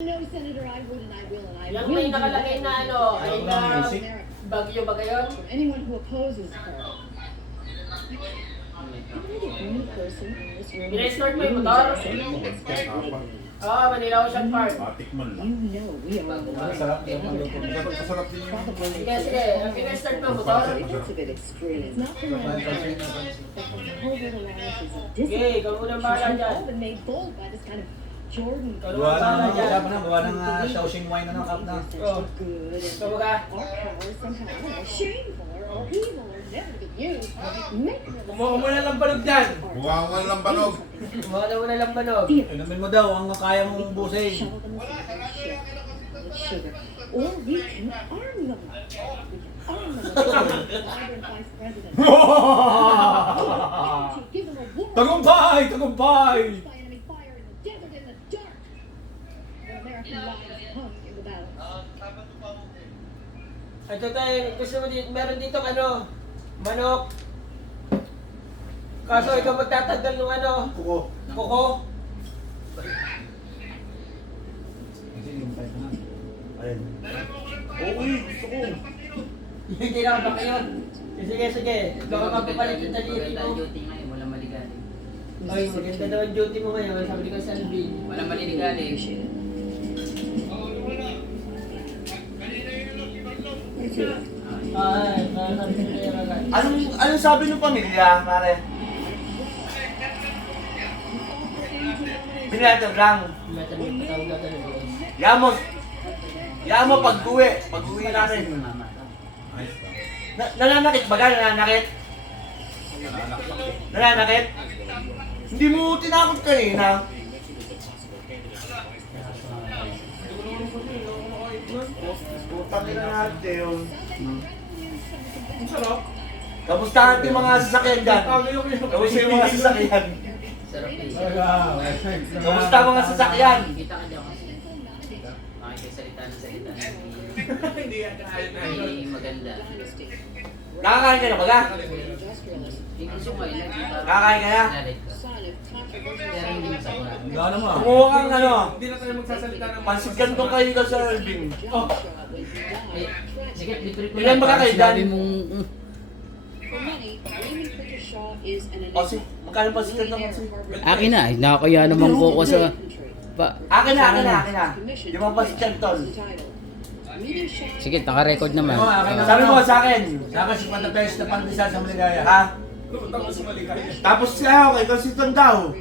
No, Senator, I would and I will and I Yung will. may nakalagay na ano, ay na bagyo ba kayo? From anyone who opposes her. Am I the only person in this room Ina-snort mo yung who motor? really Oo, Manila Ocean Park. Matikman lang. You know we are on the Masarap yung maluto. Masarap din yung... Sige, sige. Ang ina-start mo motor. It's a bit extreme. It's not for everyone. But the whole little alliance is a Sige, discipline. ikaw muna bahala dyan. All been made bold by this kind of Jordan. Gawa ng gawa ng Shaoxing wine na ng cup na. Oh. Good and So, mga, our power somehow are shameful or evil or never to be used. Make them kumuha mo na lang balog dyan. Buwangan lang banog. Kumuha na muna lang balog. Inumin mo daw ang kaya mong busin. Shovel them with sugar. Or we can arm them. We can arm them with a vibrant vice president. Give them a war. Tagumpay! Tagumpay! By enemy fire in the desert in the dark. Where American lives hung in the balance. Ito tayo, gusto mo dito, meron dito ano, manok. Kaso ikaw magtatanggal ng ano, Kuko. kuko. Ayun. Okay, gusto ko. Hindi na ba kayo? Sige, sige. Baka magpapalit yung daliri mo. duty ngayon, walang maligali. Ay, maganda daw ang duty mo ngayon. Sabi ni Kasi Alvin. Walang maligali. Ay, sabi ni Kuya Ragan. Anong sabi ng pamilya, pare? Binatag lang. Tawag natin ang Diyos. Yamo pag-uwi natin. Mama. Nananakit ba ka? Nananakit? Nananakit? Hindi mo tinakot kanina. Putang ina natin yun. Kamusta natin mga sasakyan dyan? Kamusta yung mga sasakyan? Sarap eh. Kamusta mga sasakyan? Kita ka dyan kasi. Makikita ng salita. Hindi yan Hindi maganda. Nakakain ka na baga? Hindi gusto mo yun. Kakain ka na? Nalit ka. Pero hindi masama. Gano'n mo? Kumuha kang ano? Hindi na tayo magsasalita ng Pansit gantong kayo ka sa Alvin. Oh, Eh, sige, libre ko Ilan ba ka kayo dyan? Sinabi mong, For many, Raymond Curtis Shaw is an O si, magkano pansit gantong kasi? akin na, nakakaya naman ko ko sa... Akin na. Di ba pansit gantong? Sige, naka-record naman. Sabi mo sa akin. Sa akin 50 pesos na pandesal sa Maligaya. Ha? Tapos kaya okay, kasi daw.